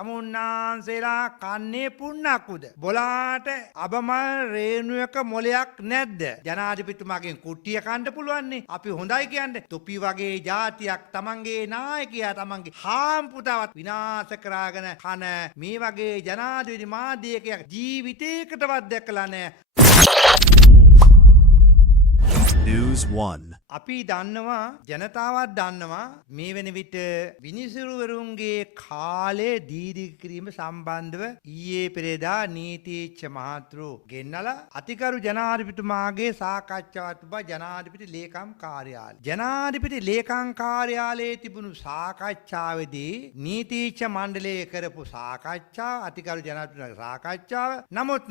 තමුන්නාන්සේලා කන්නේ පුන්නක්කුද? බොලාට අබමල් රේණුවක මොලයක් නැද්ද? ජනාධිපතිතුමාගෙන් කුට්ටිය කන්න පුළුවන්නේ. අපි හොඳයි කියන්නේ. තොපි වගේ ජාතියක් තමන්ගේ නායකයා තමන්ගේ හාම්පුතාවත් විනාශ කරාගෙන කන මේ වගේ ජනාධිපති මාධ්‍යකයක් ජීවිතේකටවත් දැකලා නැහැ. News 1. අපි දන්නවා ජනතාවත් දන්නවා මේ වෙන විට විනිසුරුවරුන්ගේ කාලේ දීර්ඝ කිරීම සම්බන්ධව ඊයේ පෙරේදා නීතිච්ඡ මහතුරු ගෙන්නලා අතිගරු ජනාධිපතිතුමාගේ සාකච්ඡාවක් තිබා ජනාධිපති ලේකම් කාර්යාලය. ජනාධිපති ලේකම් කාර්යාලයේ තිබුණු සාකච්ඡාවේදී නීතිච්ඡ මණ්ඩලයේ කරපු සාකච්ඡාව අතිගරු ජනාධිපතිතුමාගේ සාකච්ඡාව. නමුත්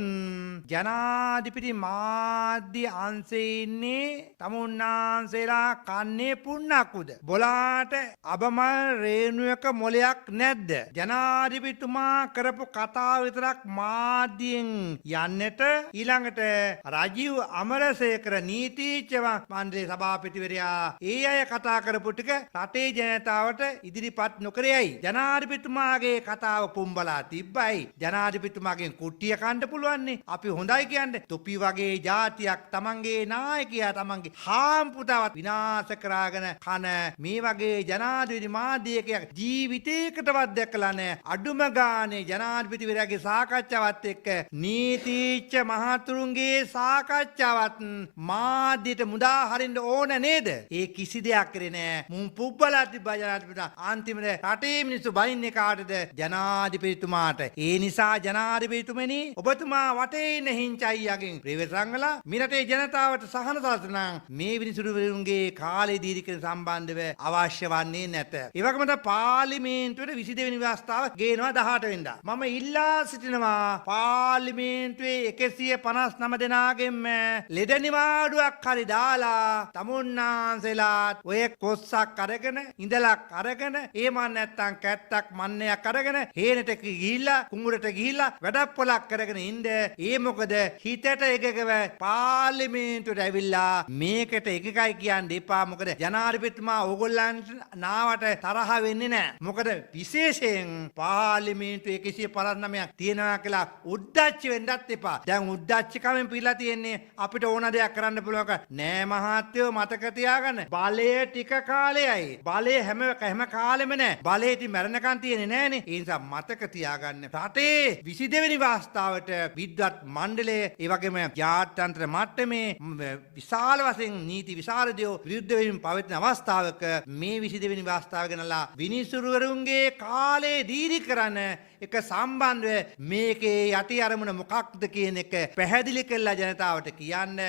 ජනාධිපති මාධ්‍ය අංශයේ ඉන්නේ තමුන්නාන්සේලා කන්නේ පුන්නක්කුද? බොලාට අබමල් රේණුවක මොලයක් නැද්ද? ජනාධිපතිතුමා කරපු කතාව විතරක් මාධ්‍යයෙන් යන්නට ඊළඟට රජීව් අමරසේකර නීතිච්ඡ මණ්ඩලයේ සභාපතිවරයා ඒ අය කතා කරපු ටික රටේ ජනතාවට ඉදිරිපත් නොකරෙයි. ජනාධිපතිතුමාගේ කතාව පුම්බලා තිබ්බයි. ජනාධිපතිතුමාගෙන් කුට්ටිය කන්න පුළුවන්නේ. අපි හොඳයි කියන්නේ. තොපි වගේ ජාතියක් තමන්ගේ නායකයා තමන්ගේ හාම්පුතාවත් විනාශ කරාගෙන කන මේ වගේ ජනාධිපති මාධ්‍යකයක් ජීවිතේකටවත් දැකලා නැහැ. අඩුම ගානේ ජනාධිපතිවරයාගේ සාකච්ඡාවත් එක්ක නීතිච්ඡ මහතුරුන්ගේ සාකච්ඡාවත් මාධ්‍යට මුදා හරින්න ඕන නේද? ඒ කිසි දෙයක් කරේ නැහැ. මුන් පුබ්බලා තිබ්බා ජනාධිපතිතුමා. අන්තිමට රටේ මිනිස්සු බයින්නේ කාටද? ජනාධිපතිතුමාට. ඒ නිසා ජනාධිපතිතුමනි ඔබතුමා වටේ ඉන්න හිංචයියගෙන් ප්‍රවේශංගලා මිරටේ ජනතාවට සහන සලසන මේ විනිසුරුවරුන්ගේ කාලේ දීර්ඝ සම්බන්ධව අවශ්‍ය වන්නේ නැත. ඒ වගේම පාර්ලිමේන්තුවේ 22 වෙනි ව්‍යවස්ථාව ගේනවා 18 වෙනිදා. මම ඉල්ලා සිටිනවා පාර්ලිමේන්තුවේ 159 දෙනාගෙන්ම ලෙඩ නිවාඩුවක් හරි දාලා තමුන්නාන්සේලාත් ඔය කොස්සක් අරගෙන ඉඳලක් අරගෙන ඒමන් නැත්තම් කැත්තක් මන්නයක් අරගෙන හේනට ගිහිල්ලා කුඹුරට ගිහිල්ලා වැඩක් පොලක් කරගෙන ඉන්න. ඒ මොකද හිතට එකකව පාර්ලිමේන්තුවට ඇවිල්ලා මේකට එකයි කියන්න එපා. මොකද ජනාධිපතිතුමා ඕගොල්ලන්ට නාවට තරහ වෙන්නේ නැහැ. මොකද විශේෂයෙන් පාර්ලිමේන්තුවේ 159ක් තියෙනවා කියලා උද්දච්ච වෙන්නත් එපා. දැන් උද්දච්චකමෙන් පිළලා තියෙන්නේ අපිට ඕන දෙයක් කරන්න පුළුවන් නෑ මහත්තයෝ. මතක තියාගන්න බලය ටික කාලයයි. බලය හැම කාලෙම නෑ. බලය ඉතින් මැරෙනකන් තියෙන්නේ නෑනේ. ඒ නිසා මතක තියාගන්න රටේ 22 වෙනි ව්‍යවස්ථාවට විද්වත් මණ්ඩලය ඒ වගේම ජාත්‍යන්තර මට්ටමේ විශාල වශයෙන් නීති විශාරදයෝ විරුද්ධ වෙමින් පවතින අවස්ථාවක මේ 22 වෙනි ව්‍යවස්ථාව ගෙනලා විනිසුරුවරුන්ගේ කාලේ දීර්ඝ කරන එක සම්බන්ධව මේකේ යටි අරමුණ මොකක්ද කියන එක පැහැදිලි කරලා ජනතාවට කියන්න